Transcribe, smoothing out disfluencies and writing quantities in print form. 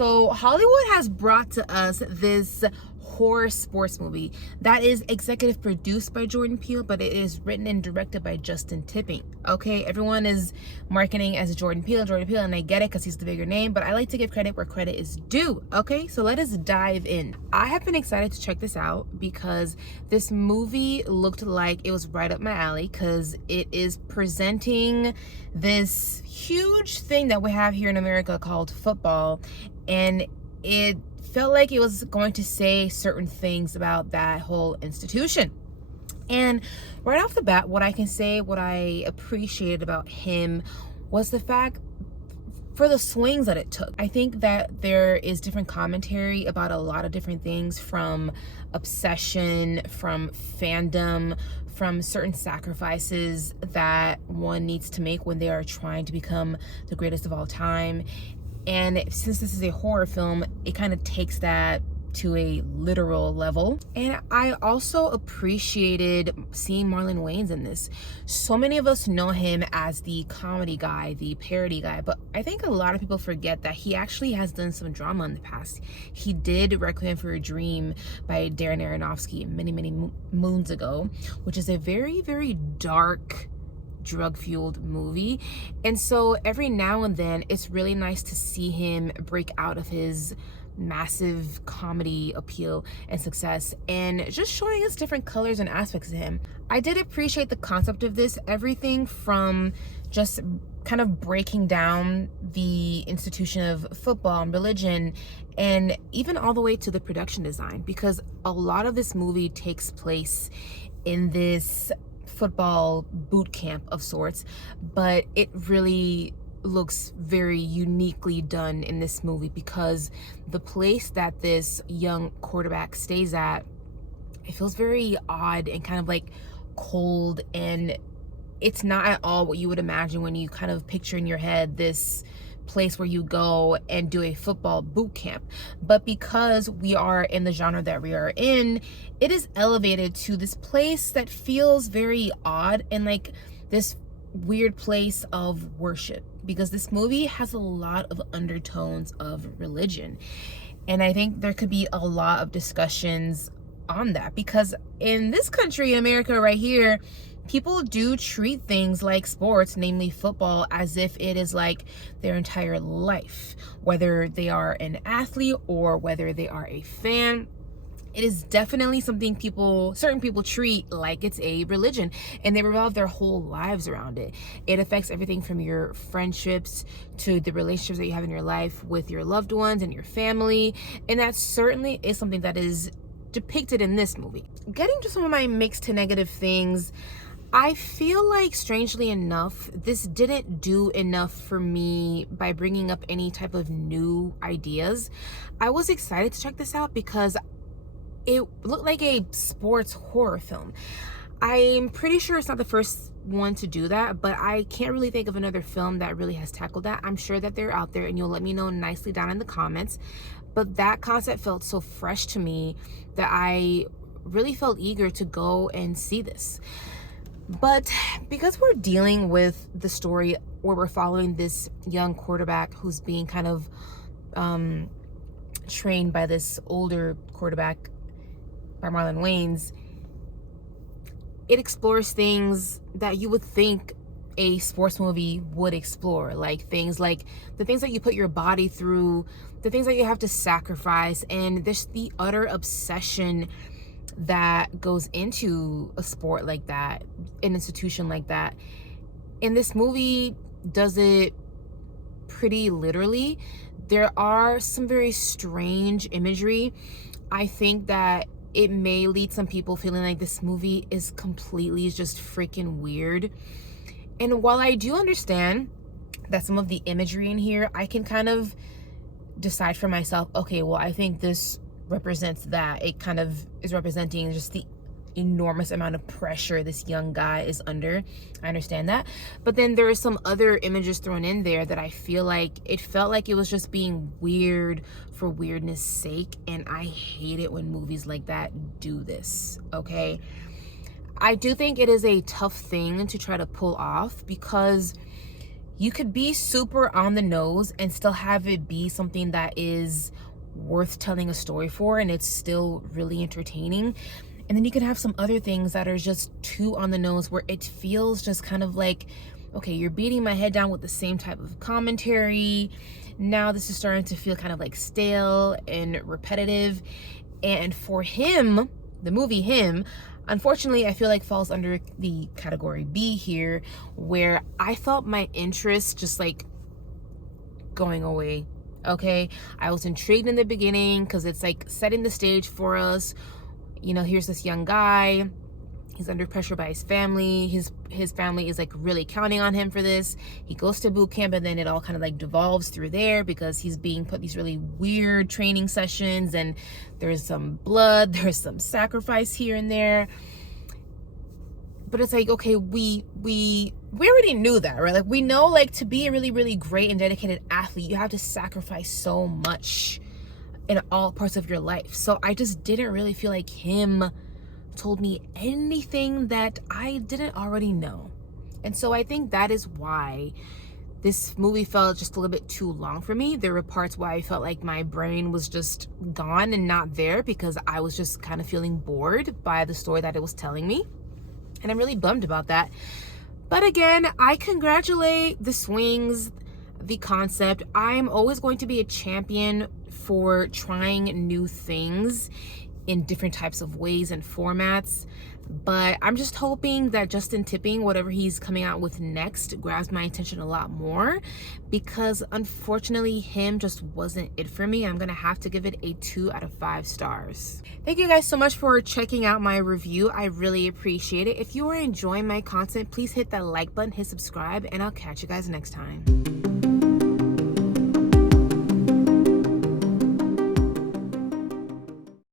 So Hollywood has brought to us this horror sports movie that is executive produced by Jordan Peele, but it is written and directed by Justin Tipping. Okay, everyone is marketing as Jordan Peele, and I get it because he's the bigger name, but I like to give credit where credit is due. Okay, so let us dive in. I have been excited to check this out because this movie looked like it was right up my alley, because it is presenting this huge thing that we have here in America called football, and it felt like it was going to say certain things about that whole institution. And right off the bat, what I can say, what I appreciated about him was the fact for the swings that it took. I think that there is different commentary about a lot of different things, from obsession, from fandom, from certain sacrifices that one needs to make when they are trying to become the greatest of all time. And since this is a horror film, it kind of takes that to a literal level. And I also appreciated seeing Marlon Wayans in this. So many of us know him as the comedy guy, the parody guy, but I think a lot of people forget that he actually has done some drama in the past. He did Requiem for a Dream by Darren Aronofsky many moons ago, which is a very, very dark, drug-fueled movie. And so every now and then it's really nice to see him break out of his massive comedy appeal and success and just showing us different colors and aspects of him. I did appreciate the concept of this, everything from just kind of breaking down the institution of football and religion, and even all the way to the production design, because a lot of this movie takes place in this football boot camp of sorts, but it really looks very uniquely done in this movie, because the place that this young quarterback stays at, it feels very odd and kind of like cold, and it's not at all what you would imagine when you kind of picture in your head this place where you go and do a football boot camp. But because we are in the genre that we are in, it is elevated to this place that feels very odd and like this weird place of worship, because this movie has a lot of undertones of religion. And I think there could be a lot of discussions on that, because in this country, in America right here, people do treat things like sports, namely football, as if it is like their entire life, whether they are an athlete or whether they are a fan. It is definitely something certain people treat like it's a religion, and they revolve their whole lives around it. It affects everything from your friendships to the relationships that you have in your life with your loved ones and your family, and that certainly is something that is depicted in this movie. Getting to some of my mixed to negative things, I feel like, strangely enough, this didn't do enough for me by bringing up any type of new ideas. I was excited to check this out because it looked like a sports horror film. I'm pretty sure it's not the first one to do that, but I can't really think of another film that really has tackled that. I'm sure that they're out there, and you'll let me know nicely down in the comments. But that concept felt so fresh to me that I really felt eager to go and see this. But because we're dealing with the story where we're following this young quarterback who's being kind of trained by this older quarterback by Marlon Wayans, it explores things that you would think a sports movie would explore, like the things that you put your body through, the things that you have to sacrifice, and there's the utter obsession that goes into a sport like that, an institution like that. And this movie does it pretty literally. There are some very strange imagery. I think that it may lead some people feeling like this movie is completely just freaking weird. And while I do understand that some of the imagery in here, I can kind of decide for myself, okay, well, I think this represents that. It kind of is representing just the enormous amount of pressure this young guy is under. I understand that. But then there are some other images thrown in there that I feel like it felt like it was just being weird for weirdness sake, and I hate it when movies like that do this, okay? I do think it is a tough thing to try to pull off, because You could be super on the nose and still have it be something that is worth telling a story for, and it's still really entertaining. And then you could have some other things that are just too on the nose, where it feels just kind of like, okay, you're beating my head down with the same type of commentary. Now this is starting to feel kind of like stale and repetitive. And for Him, the movie Him, unfortunately, I feel like falls under the category B here, where I felt my interest just like going away. Okay, I was intrigued in the beginning because it's like setting the stage for us. You know, here's this young guy, he's under pressure by his family. His family is like really counting on him for this. He goes to boot camp, and then it all kind of like devolves through there because he's being put these really weird training sessions, and there's some blood, there's some sacrifice here and there. But it's like, okay, we already knew that, right? Like, we know, like, to be a really, really great and dedicated athlete, you have to sacrifice so much in all parts of your life. So I just didn't really feel like Him told me anything that I didn't already know. And so I think that is why this movie felt just a little bit too long for me. There were parts where I felt like my brain was just gone and not there because I was just kind of feeling bored by the story that it was telling me. And I'm really bummed about that. But again, I congratulate the swings, the concept. I'm always going to be a champion for trying new things in different types of ways and formats. But I'm just hoping that Justin Tipping, whatever he's coming out with next, grabs my attention a lot more, because unfortunately Him just wasn't it for me. I'm gonna have to give it a 2 out of 5 stars. Thank you guys so much for checking out my review. I really appreciate it. If you are enjoying my content, please hit that like button, hit subscribe, and I'll catch you guys next time.